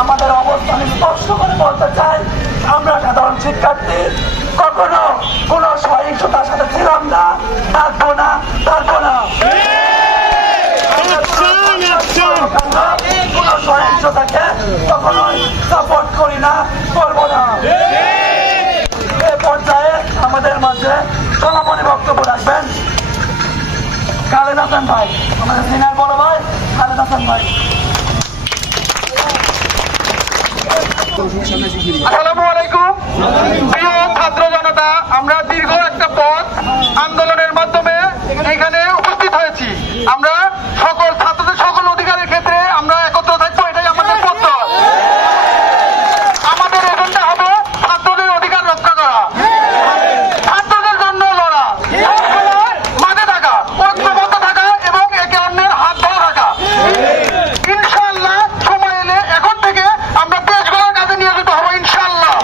আমাদের অবস্থান স্পষ্ট করে বলতে চাই, আমরা সাধারণ শিক্ষার্থী কখনো কোন সহিংসতার সাথে ছিলাম না, থাকবো না। কোন সহিংসতাকে কখনোই সাপোর্ট করি না, করবো না। এ পর্যায়ে আমাদের মাঝে সমাপনী বক্তব্য রাখবেন খালেদ হাসান ভাই, আমাদের সিনিয়র বড় ভাই খালেদ হাসান ভাই। আসসালামু আলাইকুম প্রিয় ছাত্র জনতা, আমরা দীর্ঘ একটা পথ আন্দোলনের মাধ্যমে এখানে উপস্থিত হয়েছি। আমরা সকল ছাত্রদের সকল অধিকারের ক্ষেত্রে আমরা একত্র থাকবো, এটাই আমাদের পথ। আমাদের এজেন্ডা হবে ছাত্রদের অধিকার রক্ষা করা, ছাত্রদের জন্য লড়া, মাঝে থাকা, ঐক্যবদ্ধ থাকা এবং একে অন্যের হাত ধরে থাকা। ইনশাআল্লাহ সময় এলে এখন থেকে আমরা দেশ গড়ার কাজে নিয়োজিত হবো। ইনশাআল্লাহ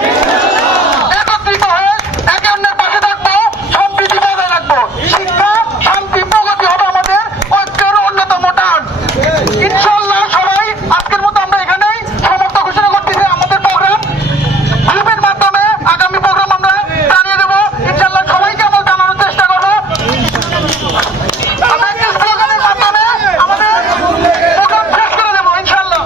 একত্রিত হয়ে একে অন্যের পাশে থাকবো, সম্প্রীতি বজায় রাখবো। শিক্ষা, শান্তি, প্রগতি হবে আমাদের ঐক্যের অন্যতম টান। ইনশাআল্লাহ সবাই আজকের মতো আমরা এখানেই সমাপ্ত ঘোষণা করতেছি। আমাদের প্রোগ্রাম গ্রুপের মাধ্যমে আগামী প্রোগ্রাম আমরা জানিয়ে দেবো। ইনশাআল্লাহ সবাইকে আমরা জানানোর চেষ্টা করবো। আমরা একটি স্লোগানের মাধ্যমে আমাদের প্রোগ্রাম শেষ করে দেবো। ইনশাআল্লাহ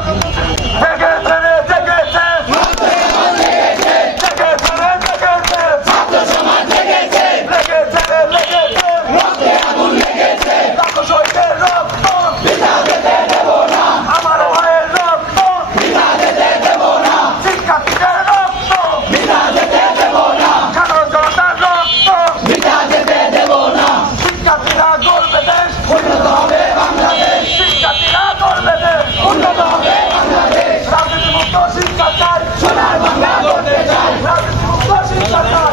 শিক্ষা চাই, সোনার বাংলা করতে চাই, রাজনীতি মুক্ত শিক্ষা চাই।